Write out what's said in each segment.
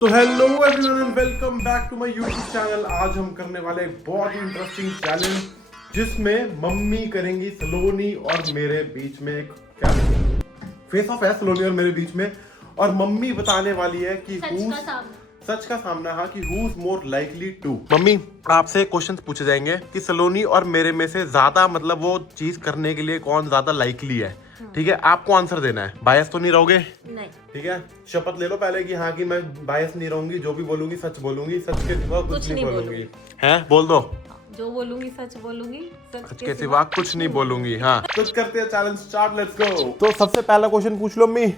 तो hello everyone and welcome back to my YouTube channel. आज हम करने वाले एक बहुत ही इंटरेस्टिंग चैलेंज जिसमें मम्मी करेंगी सलोनी और मेरे बीच में एक क्या फेस ऑफ है सलोनी और मेरे बीच में। और मम्मी बताने वाली है कि सच का सामना है कि who is more likely to. Mummy आपसे क्वेश्चंस पूछे जाएंगे कि सलोनी और मेरे में से ज्यादा मतलब वो चीज करने के लिए कौन ज्यादा लाइकली है। ठीक है, आपको आंसर देना है। बायस तो नहीं रहोगे? नहीं। ठीक है, शपथ ले लो पहले कि हाँ कि मैं बायस नहीं रहूंगी, जो भी बोलूंगी सच बोलूंगी, सच के सिवा कुछ नहीं बोलूंगी। हैं, बोल दो। जो बोलूंगी सच बोलूंगी, सच के सिवा कुछ नहीं बोलूंगी। हाँ, कुछ करते हैं, चैलेंज स्टार्ट, लेट्स गो। तो सबसे पहला क्वेश्चन पूछ लो मम्मी।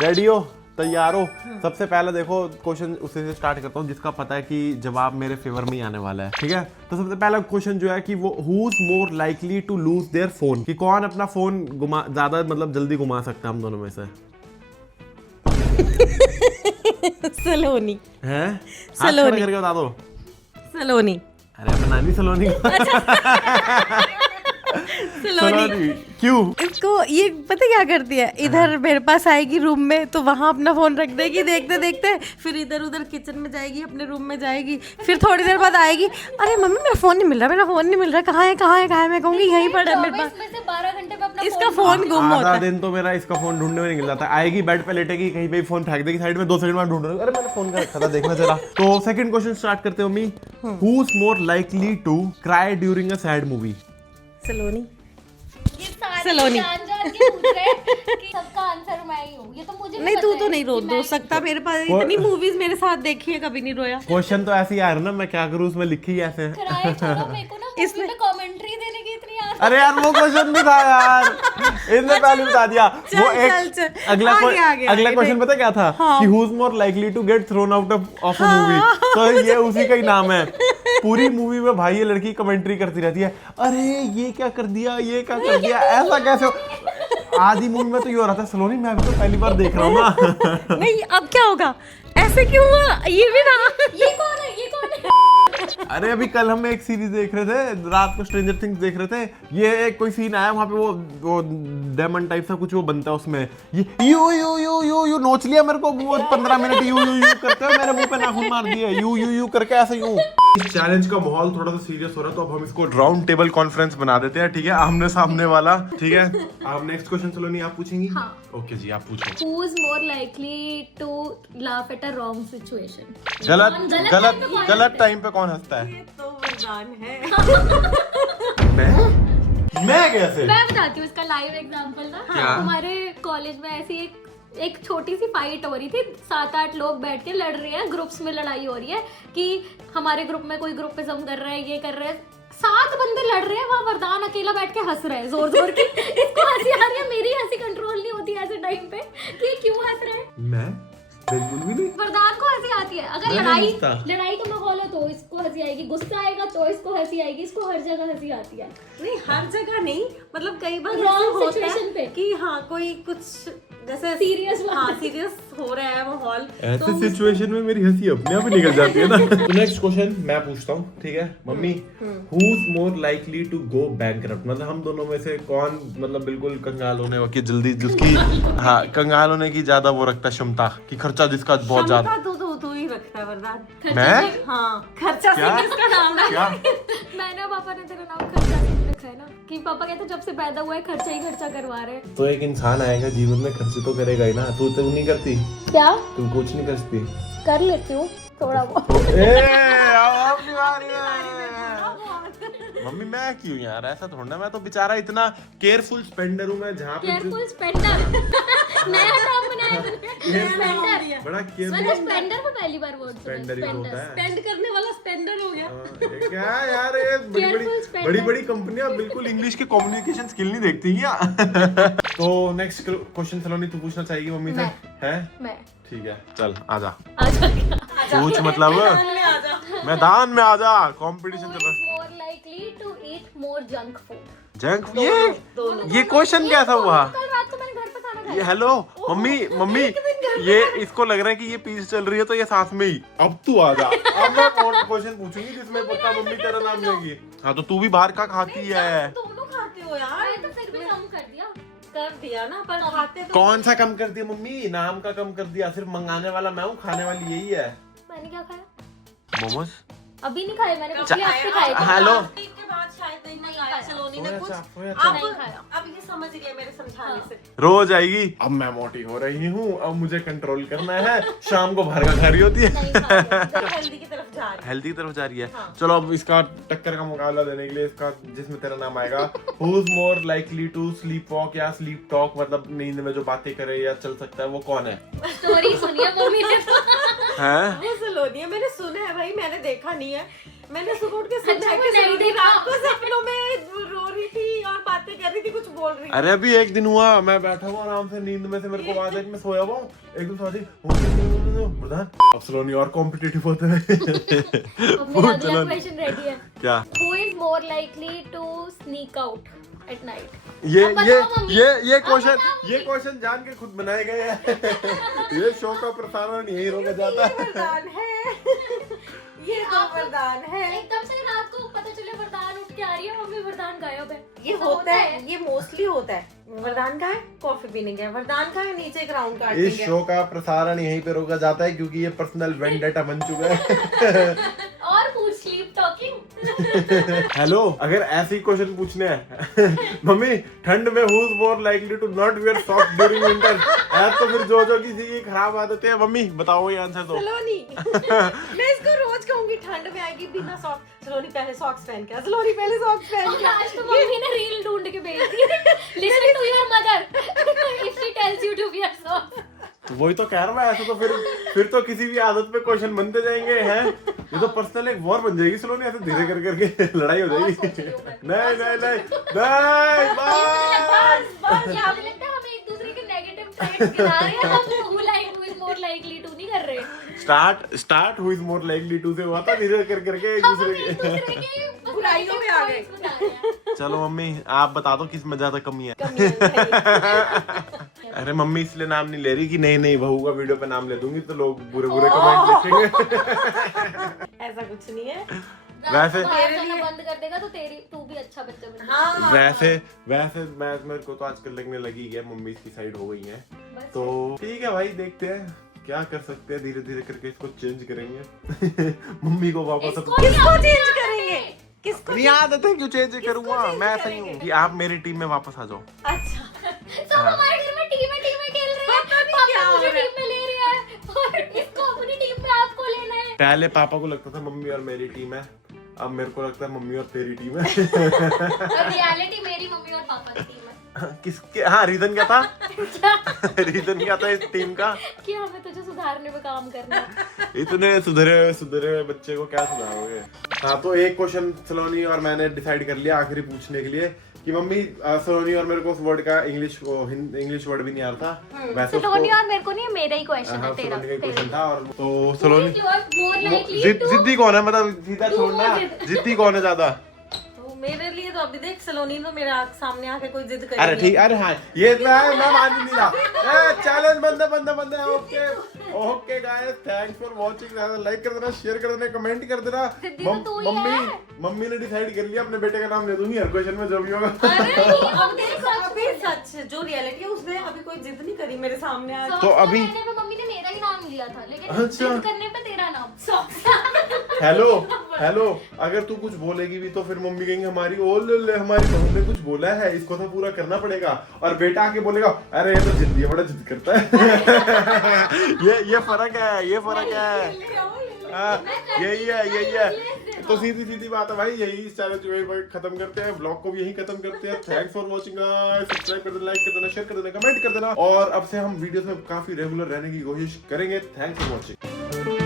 रेडी हो, तैयार हो? सबसे पहले देखो क्वेश्चन उसी से स्टार्ट करता हूँ जिसका पता है कि जवाब मेरे फेवर में ही आने वाला है। ठीक है, तो सबसे पहला क्वेश्चन जो है कि वो who is more likely to lose their phone, कि कौन अपना फोन ज्यादा मतलब जल्दी घुमा सकता है हम दोनों में से। सलोनी हैं? सलोनी करके बता दो। सलोनी। अरे अपना नहीं सलोनी। सलोनी। क्यों? इसको ये पता क्या करती है, इधर मेरे पास आएगी रूम में तो वहां अपना फोन रख देगी देखते देखते, फिर इधर उधर किचन में जाएगी, अपने रूम में जाएगी, फिर थोड़ी देर बाद आएगी, अरे मम्मी मेरा फोन नहीं मिल रहा, मेरा फोन नहीं मिल रहा, कहाँ है कहाँ है कहाँ है? मैं कहूंगी यहीं पर है मेरे पास। 12 घंटे पे अपना इसका फोन गुम होता आधा है। दिन तो मेरा इसका फोन ढूंढने में निकल जाता है। आएगी बेड पे लेटेगी, कहीं पे फोन फेंक देगी साइड में, 2 सेकंड बाद ढूंढ रही, अरे मैंने फोन का रखा था, देखना जरा। तो सेकंड क्वेश्चन स्टार्ट करते हो मम्मी। Who is more likely to cry during a sad movie? Saloni. ये सारे सलोनी। जान के पूछ रहे हैं कि सबका आंसर मैं ही हूँ। ये तो मुझे नहीं, तू पता तो है नहीं कि रो मैं- सकता, मेरे पास इतनी मूवीज मेरे साथ देखी है, कभी नहीं रोया। क्वेश्चन तो ऐसे ही आ रहा ना, मैं क्या करूं, उसमें लिखी ही ऐसे है। कराए छोड़ो, मेरे को ना मूवी में कमेंट्री देने की इतनी आदत। अरे यार वो क्वेश्चन भी था यार, इसने पहले बता दिया। वो एक अगला क्वेश्चन पता क्या था कि who is more likely to get thrown out of a movie. तो ये उसी का ही नाम है। पूरी मूवी में भाई ये लड़की कमेंट्री करती रहती है, अरे ये क्या कर दिया, ये क्या कर दिया, ऐसा कैसे हो। आधी मूवी में तो ये हो रहा था सलोनी मैं अभी तो पहली बार देख रहा हूँ ना। नहीं, अब क्या होगा, ऐसे क्यों हुआ, ये भी ना। ये कौन है, ये कौन है? अरे अभी कल हम एक सीरीज देख रहे थे, रात को स्ट्रेंजर थिंग्स देख रहे थे। ये एक कोई सीन आया वहाँ पे, वो डायमंड टाइप सा कुछ वो बनता है उसमें, ये यू नोच लिया मेरे को। वो 15 मिनट यू करते हुए मेरे मुंह पे नाखून मार दिया, यू करके ऐसे यूं। इस चैलेंज का माहौल थोड़ा सा सीरियस हो रहा है, तो अब हम इसको राउंड टेबल कॉन्फ्रेंस बना देते हैं। ठीक है, आमने सामने वाला। ठीक है, आप नेक्स्ट क्वेश्चन सलोनी आप पूछेंगी? हाँ। ओके जी, आप पूछो। Who is more likely to laugh at a wrong situation? गलत टाइम पे कौन हंसता है? ये तो वरदान है। मैं कैसे? मैं बताती हूँ इसका लाइव एग्जांपल ना। क्या? हमारे कॉलेज में ऐसी एक छोटी सी फाइट हो रही थी। 7-8 लोग बैठ के लड़ रहे हैं, ग्रुप्स में लड़ाई हो रही है कि हमारे ग्रुप में कोई ग्रुपिज्म कर रहा है, ये कर रहा है। 7 बंदे लड़ रहे हैं, वहाँ वरदान अकेला बैठ के हंस रहा है जोर जोर की। इसको हंसी आ रही है, मेरी हंसी कंट्रोल नहीं होती ऐसे टाइम पे कि क्यों हंस रहे हैं। मैं बिल्कुल भी नहीं। वरदान को हंसी आती है। अगर मैं लड़ाई नहीं हंसता। लड़ाई का माहौल है तो इसको हंसी आएगी, गुस्सा आएगा तो इसको हंसी आएगी, इसको हर जगह हंसी आती है। नहीं, हर जगह नहीं, मतलब कई बार Wrong ऐसा होता situation है पे। कि हाँ कोई कुछ जैसे Serious बात। हाँ सीरियस हो रहा है माहौल, ऐसे सिचुएशन में मेरी हंसी अपने आप ही निकल जाती है ना। नेक्स्ट क्वेश्चन मैं पूछता हूँ। ठीक है mummy, who is more likely to go bankrupt? मतलब हम दोनों में से कौन मतलब बिल्कुल कंगाल होने की जल्दी, जिसकी हाँ कंगाल होने की ज्यादा वो रखता है क्षमता, कि खर्चा जिसका बहुत ज्यादा। क्षमता तो ही रखता है वरदान। मैं? हाँ, खर्चा क्या? से किसका नाम है? क्या? मैंने पापा ने तेरा नाम खर्चा नहीं रखा है ना, कि पापा कहते जब से पैदा हुआ है खर्चा ही खर्चा करवा रहे हैं। तो एक इंसान आएगा जीवन में, खर्च तो करेगा ही ना। तू तो नहीं करती, क्या तू कुछ नहीं करती। कर लेती हूँ थोड़ा बहुत। मम्मी मैं क्यों यार, ऐसा थोड़ा ना, मैं तो बेचारा इतना केयरफुल स्पेंडर हूँ मैं, जहाँ पे केयरफुल स्पेंडर। नया नाम बनाया मैंने, स्पेंडर। बड़ा मैंने केयरफुल स्पेंडर में पहली बार वर्ड सुना। स्पेंडर ही होता है। स्पेंड करने वाला स्पेंडर हो गया। ये क्या है यार, ये Careful spender। बड़ी बड़ी कंपनियां बिल्कुल इंग्लिश के कम्युनिकेशन स्किल नहीं देखती क्या? तो नेक्स्ट क्वेश्चन सलोनी तू पूछना चाहेगी मम्मी से? है मैं ठीक है, चल आजा आजा पूछ, मतलब मैदान में आजा, कंपटीशन चल रहा है। More likely to eat more junk food. Junk, ये क्वेश्चन कैसा हुआ? कल रात को मैंने घर पे खाना ये खाया। हेलो मम्मी ये इसको लग रहा है कि ये पीस चल रही है तो ये साथ में ही। अब तू आजा, अब मैं क्वेश्चन पूछूंगी जिसमें पक्का मम्मी तेरा नाम लेगी। हाँ तो तू भी बाहर का खाती है। दोनों खाते हो यार। मैंने तो फिर भी कम कर दिया ना, पर खाते तो कौन सा कम कर दिया मम्मी? नाम का कम कर दिया, सिर्फ मंगाने वाला मैं हूँ, खाने वाली यही है। मैंने क्या खाया? मोमोज। अभी नहीं खाए मैंने, पिछले हफ्ते खाए थे। हेलो। के बाद शायद नहीं नहीं खाया खाया। सलोनी ने कुछ। सोया अब चाप। नहीं खाया। अब ये समझ गया मेरे समझाने से। रोज आएगी। अब मैं मोटी हो रही हूँ, अब मुझे कंट्रोल करना है। शाम को बाहर का खा रही होती है। नहीं खाया। हेल्दी की तरफ जा रही है। हेल्दी की तरफ जा रही है। हाँ। चलो अब इसका टक्कर का मुकाबला देने के लिए इसका जिसमें तेरा नाम आएगा who is more likely to sleepwalk या स्लीप टॉक, मतलब नींद में जो बातें करे या चल सकता है वो कौन है? स्टोरी सुनिए मम्मी ने तो। हैं? वो सलोनी है, मैंने सुना है भाई, मैंने देखा नहीं है। मैंने सुबह उठ के सुना अच्छा, है वो कि नहीं सलोनी देखा। रात को सपनों में रो रही थी और बातें कर रही थी, कुछ बोल रही थी। अरे अभी एक दिन हुआ, मैं बैठा हुआ आराम से नींद में से मेरे को आवाज आई कि मैं सोया हुआ हूँ, एकदम से प्रधान अब सलोनी और कॉम्पिटिटिव होते हैं। अब मेरा अगला क्वेश्चन रेडी है। क्या? Who is more likely to sneak out at night? ये अब ये बताओ मम्मी। ये ये अब क्वेश्चन बताओ मम्मी। ये क्वेश्चन जान के खुद बनाए गए हैं। ये शो का प्रसारण यही रोका जाता है। वरदान है। ये तो वरदान है। एकदम से रात को पता चले वरदान उठ के आ रही है, मम्मी वरदान गायब है। ये ऐसा होता है, ये मोस्टली होता है। वरदान का है कॉफी पीने गया, वरदान का है नीचे एक राउंड काटने इस गया। शो का प्रसारण यहीं पे रोका जाता है क्योंकि ये पर्सनल वेंडेटा बन चुका है। और पूछ स्लीप टॉकिंग। हेलो, अगर ऐसे ही क्वेश्चन पूछने हैं मम्मी ठंड में who is more likely to not wear socks during winter, तो फिर जो किसी की खराब आदतें हैं मम्मी बताओ ये आंसर दो। सलोनी। मैं इसको रोज कहूंगी ठंड में आएगी बिना सॉक्स। सलोनी पहले सॉक्स पहन के आ, सलोनी पहले सॉक्स पहन और के आ। आज तो मम्मी ने रील ढूंढ के भेज दी। Listen to your mother if she tells you to wear socks. तो वही तो कह रहा हूँ, ऐसे तो फिर तो किसी भी आदत पे क्वेश्चन बनते जाएंगे हैं। ये तो पर्सनल एक वॉर बन जाएगी सलोनी, ऐसे धीरे करके लड़ाई हो जाएगी। सोच रही हूँ मैं। नहीं नहीं नहीं नहीं बस बस यहाँ पे लगता है हम एक दूसरे के नेगेटिव ट्रेड्स गिना रहे हैं, हम who is more likely to नहीं कर रहे। Start who is more likely to say हुआ था, धीरे करके एक हम दूसरे एक के। दूसरे के बुराइयों में आ गए। points बता रहे हैं। चलो मम्मी आप बता दो किस में ज्यादा कमी है। कमी है भाई। अरे मम्मी इसलिए नाम नहीं ले रही कि नहीं बहू का वीडियो पे नाम ले दूंगी तो लोग बुरे कमेंट लिखेंगे। ऐसा कुछ नहीं है। वैसे बाहर जाना बंद कर देगा तो तू भी अच्छा बच्चा बन जाएगा। हाँ। वैसे मेरे को तो आजकल लगने लगी है मम्मी इसकी साइड हो गई है, बस। तो ठीक है भाई देखते हैं क्या कर सकते हैं, धीरे धीरे करके इसको चेंज करेंगे। मम्मी को वापस इसको नहीं किसको आप चेंज करेंगे? किसको? अपनी आदत है क्यों चेंज करूंगा, मैं ऐसा ही हूँ कि आप मेरी टीम में वापस आ जाओ। अच्छा। सब हमारे घर में टीम खेल रहे हैं। पता नहीं पापा क्या हो मुझे रहा है। टीम में ले रहा है और इसको अपनी टीम में आपको लेना है। पहले पापा को लगता था मम्मी और मेरी टीम है, अब मेरे को लगता है मम्मी और तेरी टीम है। और रियलिटी मेरी मम्मी और पापा की टीम है। किसके? हाँ रीजन क्या था? रीजन क्या था इस टीम का? कि हमें तुझे सुधारने में काम करना है। इतने सुधरे बच्चे को क्या सुधारोगे? हाँ तो एक क्वेश्चन सलोनी और मैंने डिसाइड कर लिया आखिरी पूछने के लिए कि मम्मी सलोनी और मेरे को उस वर्ड का इंग्लिश वर्ड भी नहीं आ रहा था। वैसे सलोनी और मेरे को नहीं, मेरा ही क्वेश्चन है तेरा। सलोनी का क्वेश्चन था और तो सलोनी मोर लाइकली टू जिद्दी कौन है, मतलब सीधा तू छोड़ना, जिद। जिद्दी कौन है ज्यादा? तो मेरे लिए तो अभी देख सलोनी तो मेरे सामने आके कोई जिद करेगी। अरे ठीक, अरे हाँ ये मैं मान नहीं रहा। चैलेंज बंदे okay okay guys, thanks for watching. Like कर देना, शेयर कर देना, कमेंट कर देना। जिद्दी तो तू ही है। मम्मी ने डिसाइड कर लिया अपने बेटे का नाम ले दूंगी हर क्वेश्चन में जो भी होगा। अरे नहीं, अब देख सच अभी सच जो रियलिटी है उसने अभी कोई जिद नहीं करी मेरे सामने आके। तो अभी कहने पे मम्मी ने मेरा ही नाम लिया था, लेकिन अच्छा। जिद करने पे तेरा नाम। हेलो अगर तू कुछ बोलेगी भी तो फिर मम्मी कहेंगे हमारी हमारी बहू ने कुछ बोला है, इसको तो पूरा करना पड़ेगा। और बेटा आके बोलेगा अरे ये तो जिद्दी है, बड़ा जिद करता है। ये फर्क है। हाँ, यही है। तो सीधी बात है भाई, यही इस चैनल को खत्म करते हैं, ब्लॉग को भी यही खत्म करते हैं। थैंक्स फॉर वॉचिंग, सब्सक्राइब कर देना, लाइक कर देना, शेयर कर देना, कमेंट कर देना, और अब से हम वीडियोस में काफी रेगुलर रहने की कोशिश करेंगे। Thanks for watching.